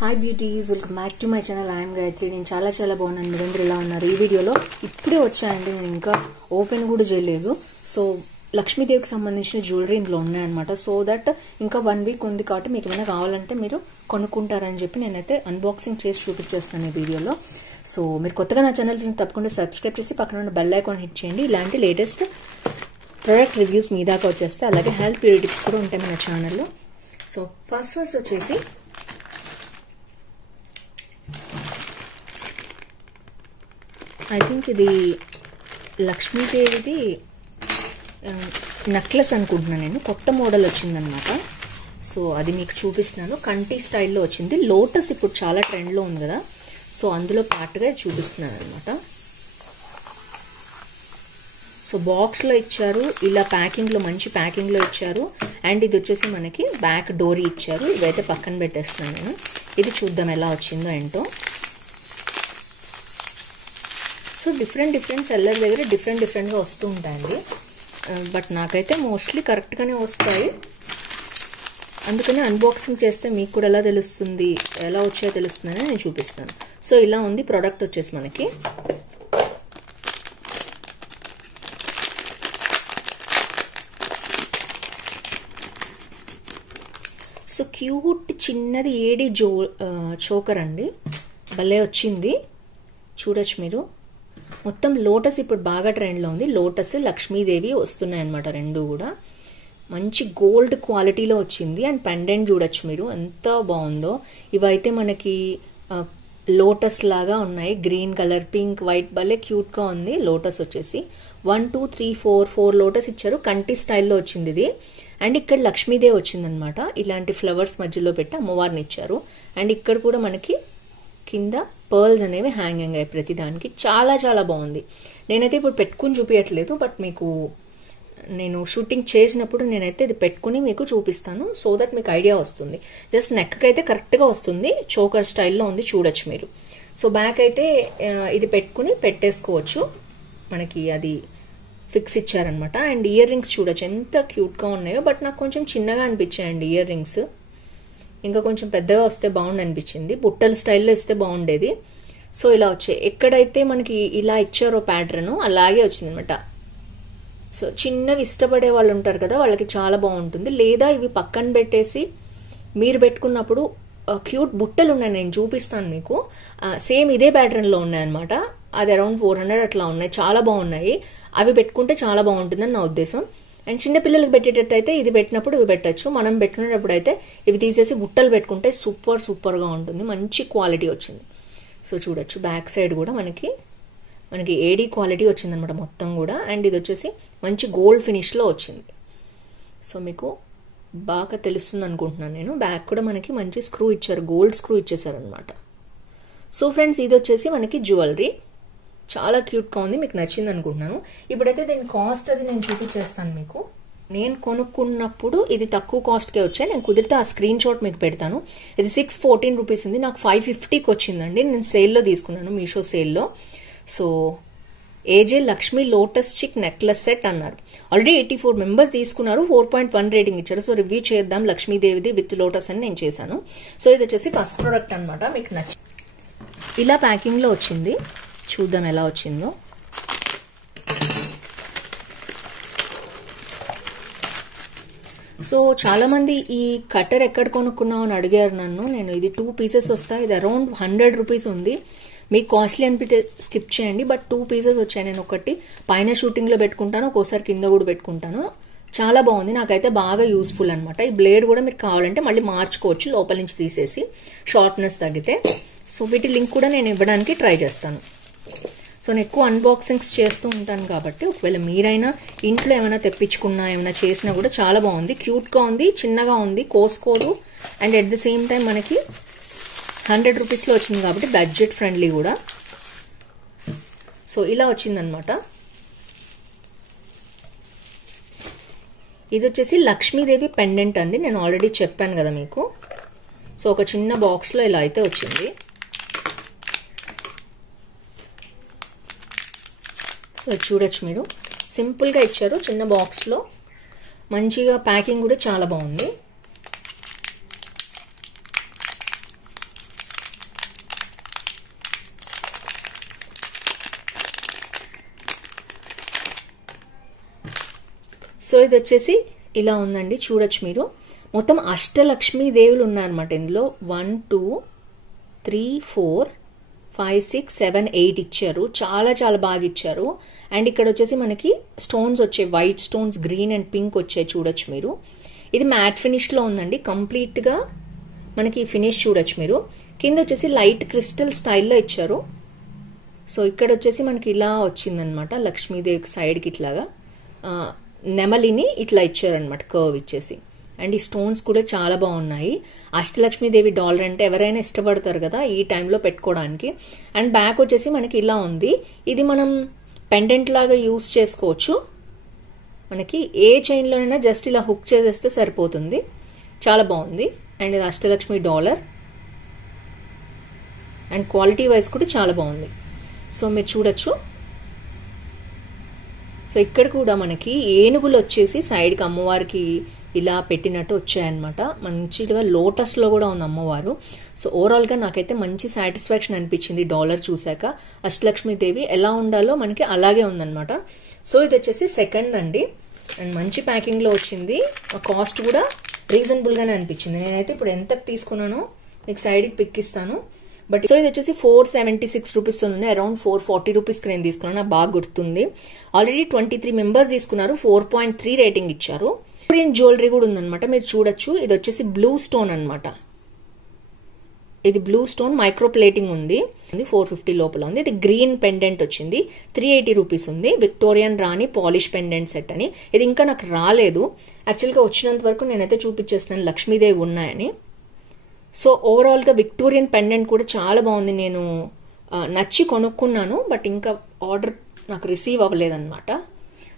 Hi beauties, welcome back to my channel. I'm Gayatri. నేను చాలా బాగున్నాను. మీరందరూ ఇలా ఉన్నారు? ఈ వీడియోలో ఇప్పుడే వచ్చాయండి, నేను ఇంకా ఓపెన్ కూడా చేయలేదు. సో లక్ష్మీదేవికి సంబంధించిన జ్యువెలరీ ఇంట్లో ఉన్నాయన్నమాట. సో దట్ ఇంకా 1 వీక్ ఉంది కాబట్టి మీకు ఏమైనా కావాలంటే మీరు కొనుక్కుంటారని చెప్పి నేనైతే అన్బాక్సింగ్ చేసి చూపించేస్తాను ఈ వీడియోలో. సో మీరు కొత్తగా నా ఛానల్ తప్పకుండా సబ్స్క్రైబ్ చేసి పక్కన ఉన్న బెల్ ఐకాన్ హిట్ చేయండి. ఇలాంటి లేటెస్ట్ ప్రోడక్ట్ రివ్యూస్ మీ దాకా వచ్చేస్తే, అలాగే హెల్త్ బ్యూటీ టిప్స్ కూడా ఉంటాయి మన ఛానల్లో. సో ఫస్ట్ వచ్చేసి ఐ థింక్ ఇది లక్ష్మీదేవిది నెక్లెస్ అనుకుంటున్నాను నేను. కొత్త మోడల్ వచ్చిందనమాట. సో అది మీకు చూపిస్తున్నాను. కంటి స్టైల్లో వచ్చింది. లోటస్ ఇప్పుడు చాలా ట్రెండ్లో ఉంది కదా, సో అందులో పార్ట్గా చూపిస్తున్నాను అనమాట. సో బాక్స్లో ఇచ్చారు, ఇలా ప్యాకింగ్లో మంచి ప్యాకింగ్లో ఇచ్చారు. అండ్ ఇది వచ్చేసి మనకి బ్యాక్ డోరీ ఇచ్చారు. ఇవైతే పక్కన పెట్టేస్తున్నాను నేను. ఇది చూద్దాం ఎలా వచ్చిందో ఏంటో. సో డిఫరెంట్ సెల్లర్ దగ్గర డిఫరెంట్గా వస్తూ ఉంటాయండి. బట్ నాకైతే మోస్ట్లీ కరెక్ట్గానే వస్తాయి. అందుకని అన్బాక్సింగ్ చేస్తే మీకు కూడా ఎలా తెలుస్తుంది, ఎలా వచ్చాయో తెలుస్తుందని నేను చూపిస్తున్నాను. సో ఇలా ఉంది ప్రోడక్ట్ వచ్చేసి మనకి. సో క్యూట్ చిన్నది ఏడి చోకర్ అండి, భలే వచ్చింది. చూడొచ్చు మీరు. మొత్తం లోటస్ ఇప్పుడు బాగా ట్రెండ్లో ఉంది. లోటస్ లక్ష్మీదేవి వస్తున్నాయి అనమాట, రెండు కూడా మంచి గోల్డ్ క్వాలిటీలో వచ్చింది. అండ్ పెండెంట్ చూడొచ్చు మీరు ఎంత బాగుందో. ఇవైతే మనకి లోటస్ లాగా ఉన్నాయి, గ్రీన్ కలర్, పింక్, వైట్, భలే క్యూట్ గా ఉంది. లోటస్ వచ్చేసి 1 2 3 4 లోటస్ ఇచ్చారు. కంటి స్టైల్లో వచ్చింది ఇది. అండ్ ఇక్కడ లక్ష్మీదేవి వచ్చిందనమాట. ఇలాంటి ఫ్లవర్స్ మధ్యలో పెట్టి అమ్మవారిని ఇచ్చారు. అండ్ ఇక్కడ కూడా మనకి కింద పర్ల్స్ అనేవి హ్యాంగింగ్ అయ్యాయి ప్రతి దానికి. చాలా బాగుంది. నేనైతే ఇప్పుడు పెట్టుకుని చూపించట్లేదు, బట్ మీకు నేను షూటింగ్ చేసినప్పుడు నేనైతే ఇది పెట్టుకుని మీకు చూపిస్తాను. సో దట్ మీకు ఐడియా వస్తుంది. జస్ట్ నెక్ అయితే కరెక్ట్గా వస్తుంది. చోకర్ స్టైల్లో ఉంది, చూడొచ్చు మీరు. సో బ్యాక్ అయితే ఇది పెట్టుకుని పెట్టేసుకోవచ్చు. మనకి అది ఫిక్స్ ఇచ్చారనమాట. అండ్ ఇయర్ రింగ్స్ చూడొచ్చు ఎంత క్యూట్గా ఉన్నాయో. బట్ నాకు కొంచెం చిన్నగా అనిపించాయండి ఇయర్ రింగ్స్. ఇంకా కొంచెం పెద్దగా వస్తే బాగుండు అనిపించింది. బుట్టల స్టైల్లో ఇస్తే బాగుండేది. సో ఇలా వచ్చాయి. ఎక్కడైతే మనకి ఇలా ఇచ్చారో ప్యాటర్న్ అలాగే వచ్చింది అనమాట. సో చిన్నవి ఇష్టపడే వాళ్ళు ఉంటారు కదా, వాళ్ళకి చాలా బాగుంటుంది. లేదా ఇవి పక్కన పెట్టేసి మీరు పెట్టుకున్నప్పుడు క్యూట్ బుట్టలు ఉన్నాయి, నేను చూపిస్తాను మీకు. సేమ్ ఇదే ప్యాటర్న్లో ఉన్నాయన్నమాట. అది అరౌండ్ 400 అట్లా ఉన్నాయి. చాలా బాగున్నాయి. అవి పెట్టుకుంటే చాలా బాగుంటుందని నా ఉద్దేశం. అండ్ చిన్నపిల్లలకి పెట్టేటట్టయితే ఇది పెట్టినప్పుడు ఇవి పెట్టచ్చు. మనం పెట్టుకునేటప్పుడు అయితే ఇవి తీసేసి బుట్టలు పెట్టుకుంటే సూపర్గా ఉంటుంది. మంచి క్వాలిటీ వచ్చింది. సో చూడొచ్చు బ్యాక్ సైడ్ కూడా మనకి ఏడీ క్వాలిటీ వచ్చిందనమాట మొత్తం కూడా. అండ్ ఇది వచ్చేసి మంచి గోల్డ్ ఫినిష్లో వచ్చింది. సో మీకు బాగా తెలుస్తుంది అనుకుంటున్నాను నేను. బ్యాక్ కూడా మనకి మంచి స్క్రూ ఇచ్చారు, గోల్డ్ స్క్రూ ఇచ్చేసారనమాట. సో ఫ్రెండ్స్, ఇది వచ్చేసి మనకి జ్యువెలరీ. చాలా క్యూట్గా ఉంది, మీకు నచ్చింది అనుకుంటున్నాను. ఇప్పుడైతే దీని కాస్ట్ అది నేను చూపించేస్తాను మీకు. నేను కొనుక్కున్నప్పుడు ఇది తక్కువ కాస్ట్కే వచ్చాయి. నేను కుదిరితే ఆ స్క్రీన్ షాట్ మీకు పెడతాను. ఇది 614 రూపీస్ ఉంది. నాకు 550కి వచ్చిందండి. నేను సేల్లో తీసుకున్నాను, మీషో సేల్లో. సో ఏజే లక్ష్మీ లోటస్ చిక్ నెక్లెస్ సెట్ అన్నారు. ఆల్రెడీ 84 మెంబర్స్ తీసుకున్నారు. 4.1 రేటింగ్ ఇచ్చారు. సో రివ్యూ చేద్దాం లక్ష్మీదేవిది విత్ లోటస్ అని నేను చేశాను. సో ఇది వచ్చేసి ఫస్ట్ ప్రోడక్ట్ అనమాట. మీకు నచ్చి ఇలా ప్యాకింగ్లో వచ్చింది. చూద్దాం ఎలా వచ్చిందో. సో చాలా మంది ఈ కట్టర్ ఎక్కడ కొనుక్కున్నావు అని అడిగారు నన్ను. నేను ఇది 2 పీసెస్ వస్తాయి. ఇది అరౌండ్ 100 రూపీస్ ఉంది. మీకు కాస్ట్లీ అనిపితే స్కిప్ చేయండి. బట్ 2 పీసెస్ వచ్చాయి. నేను ఒకటి పైన షూటింగ్ లో పెట్టుకుంటాను, ఒక్కోసారి కింద కూడా పెట్టుకుంటాను. చాలా బాగుంది, నాకైతే బాగా యూస్ఫుల్ అనమాట. ఈ బ్లేడ్ కూడా మీరు కావాలంటే మళ్ళీ మార్చుకోవచ్చు లోపల నుంచి తీసేసి, షార్ప్నెస్ తగ్గితే. సో వీటి లింక్ కూడా నేను ఇవ్వడానికి ట్రై చేస్తాను. సో నేను ఎక్కువ అన్బాక్సింగ్స్ చేస్తూ ఉంటాను కాబట్టి ఒకవేళ మీరైనా ఇంట్లో ఏమైనా తెప్పించుకున్నా ఏమైనా చేసినా కూడా చాలా బాగుంది. క్యూట్గా ఉంది, చిన్నగా ఉంది, కోసుకోదు. And at the same time మనకి 100 రూపీస్లో వచ్చింది కాబట్టి బడ్జెట్ ఫ్రెండ్లీ కూడా. సో ఇలా వచ్చిందనమాట. ఇది వచ్చేసి లక్ష్మీదేవి పెండెంట్ అండి. నేను ఆల్రెడీ చెప్పాను కదా మీకు. సో ఒక చిన్న బాక్స్లో ఇలా అయితే వచ్చింది. సో చూడొచ్చు మీరు, సింపుల్గా ఇచ్చారు చిన్న బాక్స్లో. మంచిగా ప్యాకింగ్ కూడా చాలా బాగుంది. సో ఇది వచ్చేసి ఇలా ఉందండి, చూడొచ్చు మీరు. మొత్తం అష్టలక్ష్మీ దేవులు ఉన్నారనమాట ఇందులో. 1 2 3 4 5 6 7 8 ఇచ్చారు. చాలా చాలా బాగా ఇచ్చారు. అండ్ ఇక్కడ వచ్చేసి మనకి స్టోన్స్ వచ్చాయి, white stones, green and pink వచ్చాయి, చూడొచ్చు మీరు. ఇది మ్యాట్ ఫినిష్ లో ఉందండి, కంప్లీట్ గా మనకి ఫినిష్ చూడొచ్చు మీరు. కింద వచ్చేసి లైట్ క్రిస్టల్ స్టైల్లో ఇచ్చారు. సో ఇక్కడ వచ్చేసి మనకి ఇలా వచ్చిందనమాట, లక్ష్మీదేవికి సైడ్కి ఇట్లాగా నెమలిని ఇట్లా ఇచ్చారనమాట, కర్వ్ ఇచ్చేసి. అండ్ ఈ స్టోన్స్ కూడా చాలా బాగున్నాయి. అష్టలక్ష్మీదేవి డాలర్ అంటే ఎవరైనా ఇష్టపడతారు కదా ఈ టైంలో పెట్టుకోవడానికి. అండ్ బ్యాక్ వచ్చేసి మనకి ఇలా ఉంది. ఇది మనం పెండెంట్ లాగా యూస్ చేసుకోవచ్చు. మనకి ఏ చైన్లోనైనా జస్ట్ ఇలా హుక్ చేసేస్తే సరిపోతుంది. చాలా బాగుంది. అండ్ ఇది Ashtalakshmi dollar. And quality wise కూడా చాలా బాగుంది. సో మీరు చూడొచ్చు. సో ఇక్కడ కూడా మనకి ఏనుగులు వచ్చేసి సైడ్కి అమ్మవారికి ఇలా పెట్టినట్టు వచ్చాయన్నమాట. మంచిగా లోటస్లో కూడా ఉంది అమ్మవారు. సో ఓవరాల్గా నాకైతే మంచి సాటిస్ఫాక్షన్ అనిపించింది డాలర్ చూశాక. అష్టలక్ష్మీదేవి ఎలా ఉండాలో మనకి అలాగే ఉందన్నమాట. సో ఇది వచ్చేసి సెకండ్ అండి. అండ్ మంచి ప్యాకింగ్లో వచ్చింది. కాస్ట్ కూడా రీజనబుల్గానే అనిపించింది. నేనైతే ఇప్పుడు ఎంతకు తీసుకున్నానో మీకు సైడ్కి పిక్ ఇస్తాను. బట్ సో ఇది వచ్చేసి 476 రూపీస్ ఉంది. అరౌండ్ 440 రూపీస్కి నేను తీసుకున్నాను, నాకు బాగా గుర్తుంది. ఆల్రెడీ 23 మెంబర్స్ తీసుకున్నారు, 4.3 రేటింగ్ ఇచ్చారు. కొరియన్ జ్యువెలరీ కూడా ఉందన్నమాట, మీరు చూడొచ్చు. ఇది వచ్చేసి బ్లూ స్టోన్ అనమాట. ఇది బ్లూ స్టోన్ మైక్రో ప్లేటింగ్ ఉంది, 450 లోపల ఉంది. ఇది గ్రీన్ పెండెంట్ వచ్చింది, 380 రూపీస్ ఉంది. విక్టోరియన్ రాణి పాలిష్ పెండెంట్ సెట్ అని. ఇది ఇంకా నాకు రాలేదు. యాక్చువల్గా వచ్చినంత వరకు నేనైతే చూపించేస్తాను లక్ష్మీదేవి ఉన్నాయని. సో ఓవరాల్గా విక్టోరియన్ పెండెంట్ కూడా చాలా బాగుంది. నేను నచ్చి కొనుక్కున్నాను, బట్ ఇంకా ఆర్డర్ నాకు రిసీవ్ అవ్వలేదన్నమాట.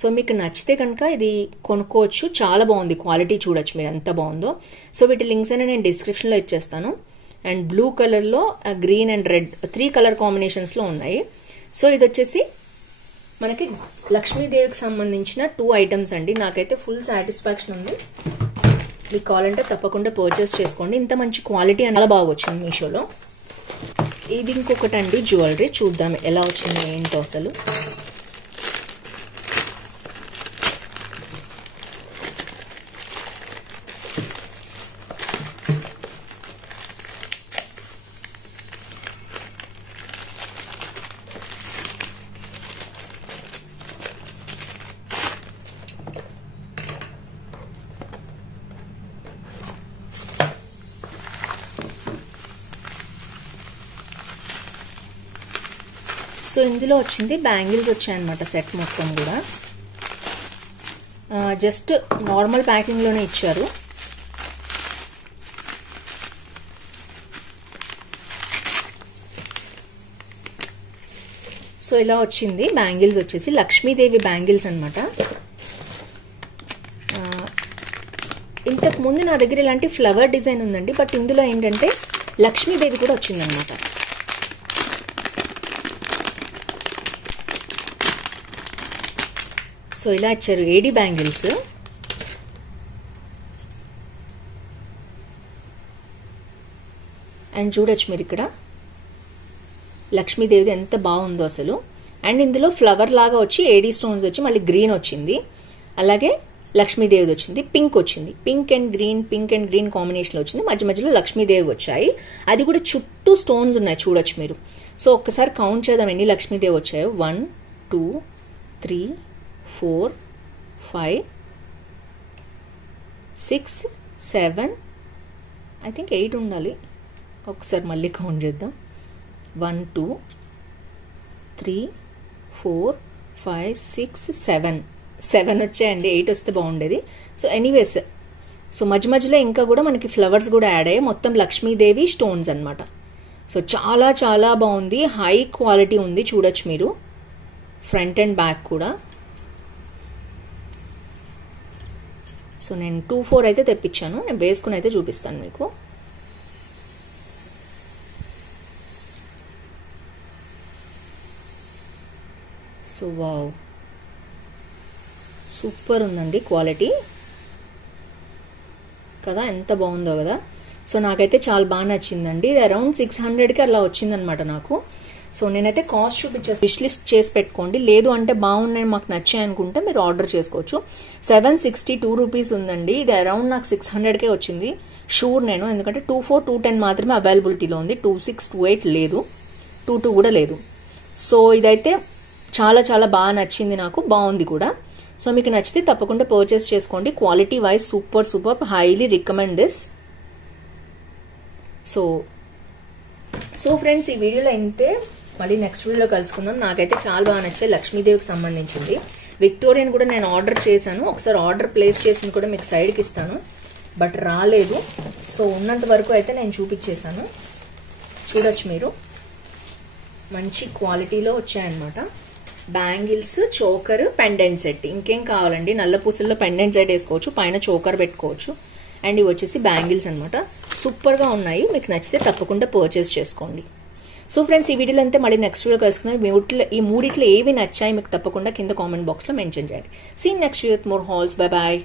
సో మీకు నచ్చితే కనుక ఇది కొనుక్కోవచ్చు. చాలా బాగుంది, క్వాలిటీ చూడొచ్చు మీరు ఎంత బాగుందో. సో వీటి లింక్స్ అయినా నేను డిస్క్రిప్షన్లో ఇచ్చేస్తాను. అండ్ బ్లూ కలర్లో గ్రీన్ అండ్ రెడ్ 3 కలర్ కాంబినేషన్స్లో ఉన్నాయి. సో ఇది వచ్చేసి మనకి లక్ష్మీదేవికి సంబంధించిన 2 ఐటమ్స్ అండి. నాకైతే ఫుల్ సాటిస్ఫాక్షన్ ఉంది. మీకు కావాలంటే తప్పకుండా పర్చేస్ చేసుకోండి. ఇంత మంచి క్వాలిటీ చాలా బాగా వచ్చింది మీషోలో. ఇది ఇంకొకటి అండి జ్యువెలరీ, చూద్దాం ఎలా వచ్చిందో ఏంటో అసలు. సో ఇందులో వచ్చింది బ్యాంగిల్స్ వచ్చాయన్నమాట, సెట్ మొత్తం కూడా. జస్ట్ నార్మల్ ప్యాకింగ్లోనే ఇచ్చారు. సో ఇలా వచ్చింది. బ్యాంగిల్స్ వచ్చేసి లక్ష్మీదేవి బ్యాంగిల్స్ అనమాట. ఇంతకు ముందు నా దగ్గర ఇలాంటి ఫ్లవర్ డిజైన్ ఉందండి, బట్ ఇందులో ఏంటంటే లక్ష్మీదేవి కూడా వచ్చిందనమాట. సో ఇలా ఇచ్చారు ఏడి బ్యాంగిల్స్. అండ్ చూడొచ్చు మీరు ఇక్కడ లక్ష్మీదేవి ఎంత బాగుందో అసలు. అండ్ ఇందులో ఫ్లవర్ లాగా వచ్చి ఏడీ స్టోన్స్ వచ్చి మళ్ళీ గ్రీన్ వచ్చింది. అలాగే లక్ష్మీదేవి వచ్చింది, పింక్ వచ్చింది. పింక్ అండ్ గ్రీన్ కాంబినేషన్ వచ్చింది. మధ్య మధ్యలో లక్ష్మీదేవి వచ్చాయి. అది కూడా చుట్టూ స్టోన్స్ ఉన్నాయి, చూడొచ్చు మీరు. సో ఒక్కసారి కౌంట్ చేద్దాం ఎన్ని లక్ష్మీదేవి వచ్చాయో. 1 2 3 4 5 6 7 ఐ థింక్ 8 ఉండాలి. ఒకసారి మళ్ళీ కౌంట్ చేద్దాం. 1 2 3 4 5 6 7 వచ్చాయండి. 8 వస్తే బాగుండేది. సో ఎనీవేస్, సో మధ్య మధ్యలో ఇంకా కూడా మనకి ఫ్లవర్స్ కూడా యాడ్ అయ్యాయి. మొత్తం లక్ష్మీదేవి స్టోన్స్ అనమాట. సో చాలా చాలా బాగుంది, హై క్వాలిటీ ఉంది, చూడొచ్చు మీరు. ఫ్రంట్ అండ్ బ్యాక్ కూడా. సో నేను 2-4 అయితే తెప్పించాను. నేను వేసుకుని అయితే చూపిస్తాను మీకు. సో వావ్, సూపర్ ఉందండి క్వాలిటీ కదా, ఎంత బాగుందో కదా. సో నాకైతే చాలా బాగా నచ్చిందండి. ఇది అరౌండ్ 600కి అలా వచ్చిందనమాట నాకు. సో నేనైతే కాస్ట్ చూపించేసి విష్ లిస్ట్ చేసి పెట్టుకోండి. లేదు అంటే బాగున్నాయి మాకు నచ్చాయి అనుకుంటే మీరు ఆర్డర్ చేసుకోవచ్చు. 762 రూపీస్ ఉందండి. ఇది అరౌండ్ నాకు 600కే వచ్చింది షూర్ నేను, ఎందుకంటే 24, 210 మాత్రమే అవైలబిలిటీలో ఉంది. 26, 28 లేదు, 22 కూడా లేదు. సో ఇదైతే చాలా చాలా బాగా నచ్చింది నాకు, బాగుంది కూడా. సో మీకు నచ్చితే తప్పకుండా పర్చేస్ చేసుకోండి. Quality wise super super, highly recommend this. So friends ఈ వీడియోలో ఇంతే. మళ్ళీ నెక్స్ట్ వీడియోలో కలుసుకుందాం. నాకైతే చాలా బాగా నచ్చాయి, లక్ష్మీదేవికి సంబంధించింది. విక్టోరియన్ కూడా నేను ఆర్డర్ చేశాను, ఒకసారి ఆర్డర్ ప్లేస్ చేసింది కూడా మీకు సైడ్కి ఇస్తాను, బట్ రాలేదు. సో ఉన్నంత వరకు అయితే నేను చూపించేశాను, చూడొచ్చు మీరు. మంచి క్వాలిటీలో వచ్చాయన్నమాట. Bangles, choker, pendant set. ఇంకేం కావాలండి, నల్ల పూసల్లో పెండెంట్ సెట్ వేసుకోవచ్చు, పైన చోకర్ పెట్టుకోవచ్చు. అండ్ ఇవి వచ్చేసి బ్యాంగిల్స్ అనమాట. సూపర్గా ఉన్నాయి, మీకు నచ్చితే తప్పకుండా పర్చేస్ చేసుకోండి. సో ఫ్రెండ్స్ ఈ వీడియోలో అంతే. మళ్ళీ నెక్స్ట్ వీడియో కలుసుకుందాం. ఈ మూడిట్లో ఏవి నచ్చాయి మీకు తప్పకుండా కింద కామెంట్ బాక్స్లో మెన్షన్ చేయండి. See next with more hauls. Bye bye.